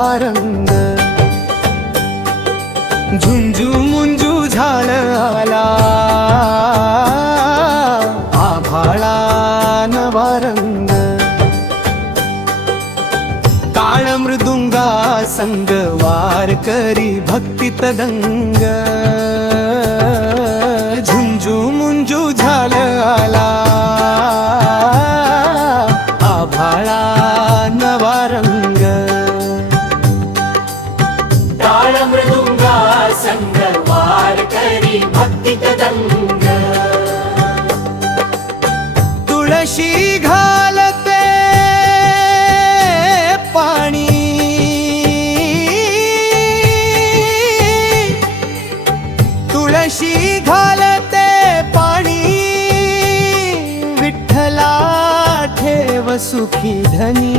नवा रंग, झुंजू मुंजू झालं आला, आभाळा नवा रंग, टाळ मृदुंगा संग वारकरी भक्तीत दंग, झुंजू मुंजू झालं आला, आभाळा नवा रंग, टाळ मृदुंगा संग वारकरी भक्तीत दंग, तुळशी घालते पाणी, तुळशी घालते पाणी, विठ्ठला ठेव सुखी धनी,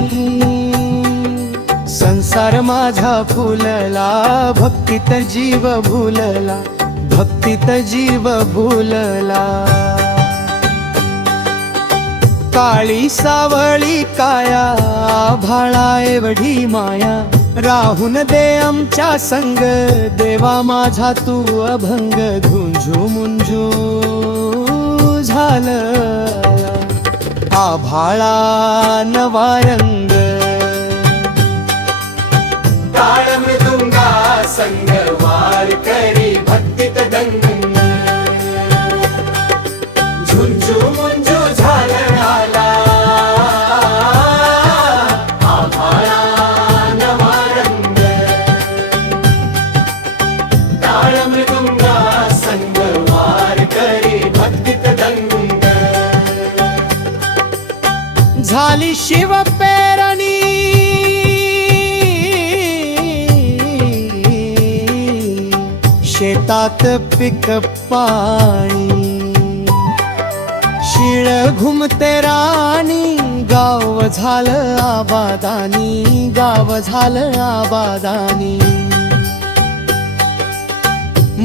संसार माझा फुलला, भक्तीत जीव भुलला, भक्तीत जीव भुलला, काळी सावळी काया, आभाळा एवढी माया, राहून दे आमच्या संग, देवा माझा तू अभंग, झुंजू मुंजू झालं आभाळा नवा रंग, टाळ मृदुंगा संग वारकरी भक्तीत दंग, झुंजू मुंजू झालं आला, आभाळा नवा रंग, टाळ मृदुंगा संग वारकरी भक्तीत दंग, झाली शिव पेरणी, शेतात पीक पाणी, शिळ घुमते राणी, गाव झालं आबादानी, गाव झालं आबादानी,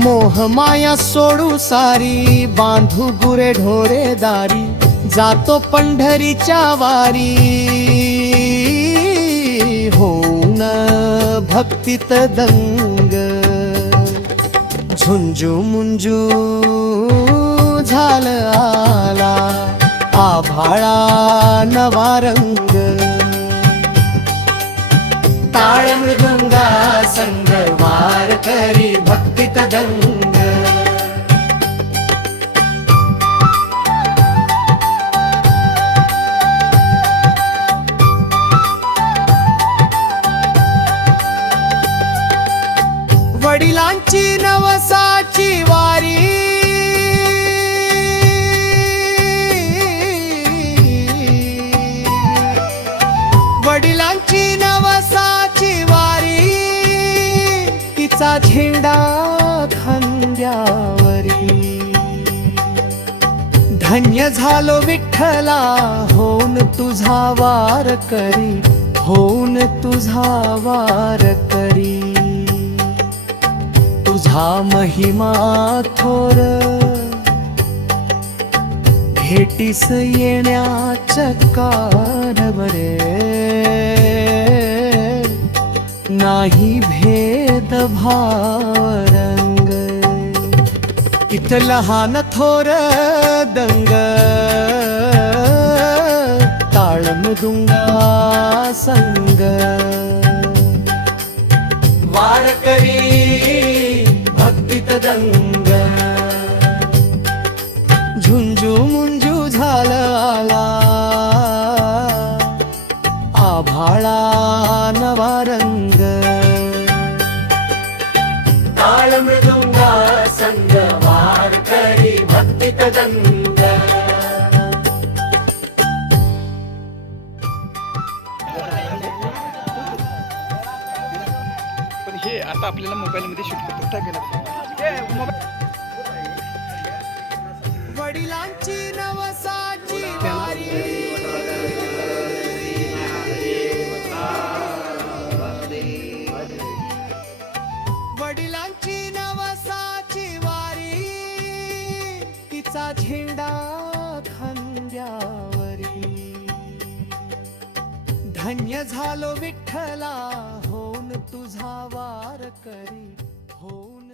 मोह माया सोडू सारी, बांधू गुरे ढोरे दारी, जातो पंढरीच्या वारी, होऊन भक्तीत दंग, झुंजू मुंजू झालं आला, आभाळा नवा रंग, टाळ मृदुंगा संग वारकरी भक्तीत दंग, वडिलांची नवसाची वारी, वडिलांची नवसाची वारी, तिचा झेंडा खांद्यावरी, धन्य झालो विठ्ठला होऊन तुझा वार करी, होऊन तुझा वार करी, तुझा महिमा थोर, भेटीस येण्याच्या कारवरे, नाही भेद भाव रंग, इथ लहान थोर दंग, टाळ मृदुंगा संग, वारकरी भक्तीत दंग, झुंजू मुंजू झालं आला, आभाळा नवा रंग, टाळ मृदुंगा संग वारकरी भक्तीत दंग, पण हे आता आपल्याला मोबाईलमध्ये शूट करतो टाकायला वडिलांची नवसाची वारी, वडिलांची नवसाची वारी, तिचा झेंडा खांद्यावरी, धन्य झालो विठ्ठला होऊन तुझा वार करी होऊन